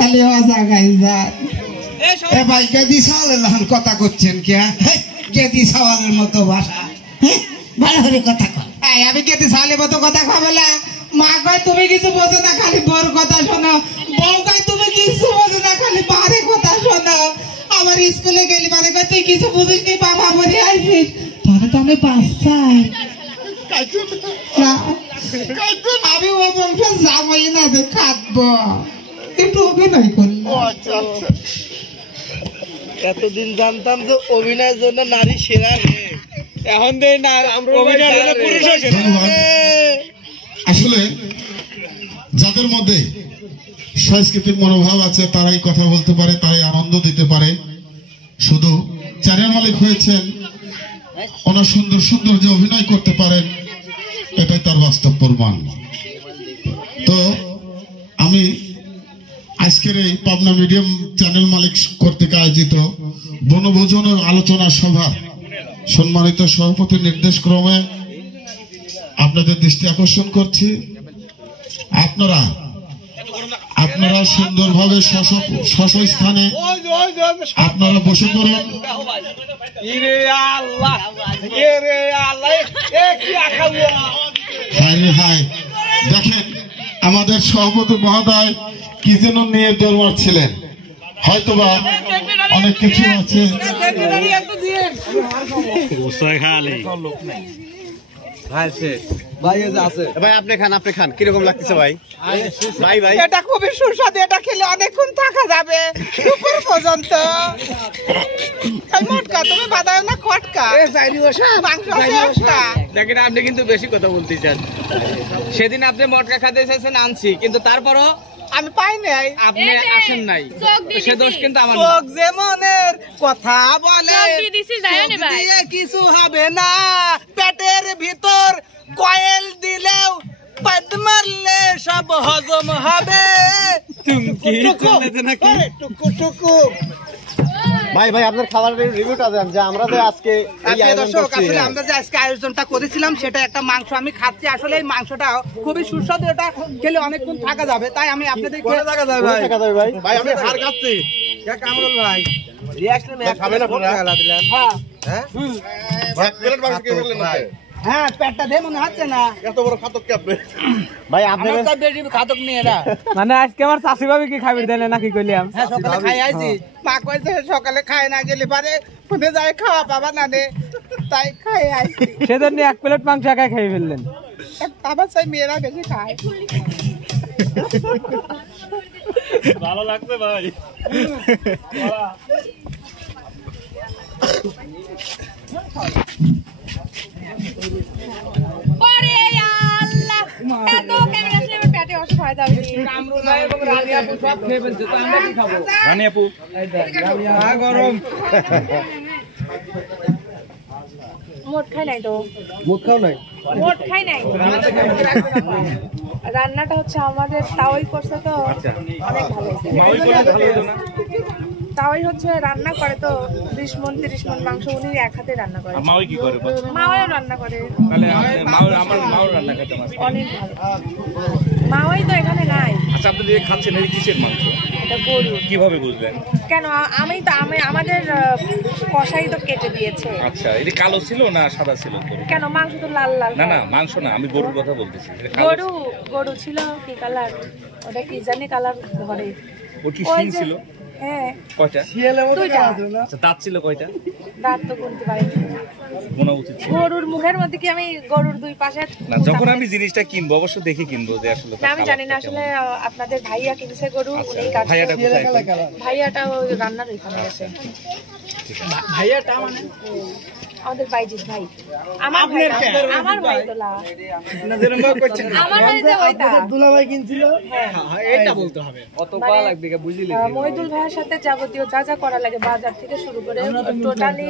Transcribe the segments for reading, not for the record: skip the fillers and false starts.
খালি হসা খাইজান এ ভাই গেদি সাওয়ালের লাহান কথা করছেন কে গেদি সাওয়ালের মতো ভাষা ভালো করে কথা কর আমি গেদি সাওয়ালের মতো কথা কবেলা মা কয় তুমি কিছু বোঝো না খালি বউর কথা শোনো বউ কয় তুমি কিছু বোঝো না খালি বারে কথা শোনো আমার স্কুলে গেলি মানে কয় তুই কিছু বুঝিস নি বাবা মরে আইছিস তাহলে তো আমি বাচ্চাই আমি ও বংশে যাবই না যে খাটবো একটু অভিনয় করলাম এতদিন জানতাম যে অভিনয়ের জন্য নারী সেরা এখন আসলে যাদের মধ্যে সাংস্কৃতিক মনোভাব আছে তারাই কথা বলতে পারে, তারাই আনন্দ দিতে পারে। শুধু চ্যানেল মালিক হয়েছেন, ওনার সুন্দর সুন্দর যে অভিনয় করতে পারেন এটাই তার বাস্তব প্রমাণ। তো আমি আজকের এই পাবনা মিডিয়াম চ্যানেল মালিক কর্তৃক আয়োজিত বনভোজন ও আলোচনা সভা সম্মানিত সভাপতির নির্দেশ ক্রমে আপনাদের দৃষ্টি আকর্ষণ করছি। আপনারা সুন্দরভাবে স্থানে আপনারা বসে পড়ুন। হায় দেখেন আমাদের সভাপতি মহোদয় কি যেন নিয়ে দৌড় মারছিলেন, হয়তোবা অনেক কিছু আছে। ভাই আপনি খান কিরকম লাগতেছে ভাই? ভাই এটা খুবই সুস্বাদু, এটা খেলে অনেকক্ষণ থাকা যাবে দুপুর পর্যন্ত। মটকা তুমি বাদায় না খটকা দেখেন আপনি কিন্তু বেশি কথা বলতেছেন। সেদিন আপনি মটকা খাতে এসেছেন আনছি, কিন্তু তারপরও আমি পাই নাই, আপনি আসেন নাই, সে দোষ কিন্তু আমার। চোখ যে মনের কথা বলে কিছু হবে না, পেটের ভিতর কয়েল দিলেও পাদ মারলে সব হজম হবে। ভাই আপনার খাবারের রিভিউটা দেন যে আমরা যে আজকে আমরা যে আজকে আয়োজনটা করেছিলাম সেটা একটা মাংস আমি খাচ্ছি। আসলে এই মাংসটা খুবই সুস্বাদু, এটা খেলে অনেকক্ষণ থাকা যাবে, তাই আমি আপনাদের ভাই আমি হাড় খাচ্ছি। কামরুল ভাই হ্যাঁ পেটটা দিয়ে মনে হচ্ছে না এত বড় খাতক কি আপনি? ভাই আপনি খাতক নিয়ে এরা মানে আজকে আমার চাষি ভাবি কি খাবার দেন নাকি কইলাম? হ্যাঁ সকালে খাই আইছি, মা কইছে সকালে খাই না গেলে পারে খুদে যায় খাওয়া পাবা না রে, তাই খাই আইছি। সেজন্য এক প্লেট মাংস একাই খেয়ে ফেললেন। আবার সেই মেয়েরা বেশি খায়। ভালো লাগছে ভাই। মোট খাই নাই তো, মুখ খাও নাই, মোট খাই নাই। রান্নাটা হচ্ছে আমাদের তাওই করছে তো অনেক ভালো হয়েছে। তাওই হচ্ছে রান্না করে তো 20 মণ 30 মণ মাংস উনি এক হাতে রান্না করে। মাও কি করে? মাও রান্না করে। তাহলে আমার মাও রান্না করতে পারে অনেক ভালো। মাওই তো এখানে নাই। আচ্ছা আপনি যে খাচ্ছেন এই কিসের মাংস? এটা গরু। কিভাবে বুঝলেন? কেন আমি আমাদের কষাই তো কেটে দিয়েছে। আচ্ছা এটা কালো ছিল না সাদা ছিল? কেন মাংস তো লাল লাল। না না মাংস না, আমি গরুর কথা বলতেছি। গরু ছিল কি কালার, ওটা কি জানি কালার ধরে। ও কি শিং ছিল? হ্যাঁ কয়টা? দুইটা। আচ্ছা দাঁত ছিল কয়টা? দাঁত তো গুনতে পারিনি। গোনা উচিত ছিল। গরুর মুখের মধ্যে কি আমি গরুর দুই পাশে না, যখন আমি জিনিসটা কিনবো অবশ্য দেখে কিনবো যে আসলে। আমি জানি না আসলে আপনাদের ভাইয়া কিনছে গরু, উনি কাটছে। ভাইয়াটা কোথায়? ভাইয়াটা ওই রান্নার ওইখানে গেছে। ভাইয়াটা মানে আমাদের বাইজিৎ ভাই, আমার ভাই তোলা আমার ভাই যে ওইটা দুলাভাই কিনছিল। হ্যাঁ এটা বলতে হবে, কত পাওয়া লাগবে বুঝলি? মহিদুল ভাইয়ের সাথে যাবতীয় যা যা করা লাগে বাজার থেকে শুরু করে টোটালি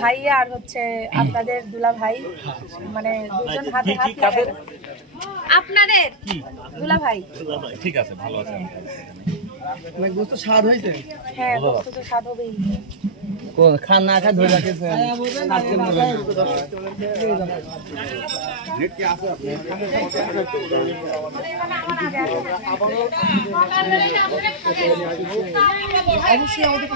ভাইয়া আর হচ্ছে আপনাদের দুলা ভাই, মানে দুজন হাতে হাত লাগায়। আপনাদের দুলা ভাই ঠিক আছে, ভালো আছে। গোস্ত স্বাদ হয়েছে? হ্যাঁ গোস্ত তো স্বাদ হবেই। খানা খা ধরে রাখেছেন অবশ্যই আমাদের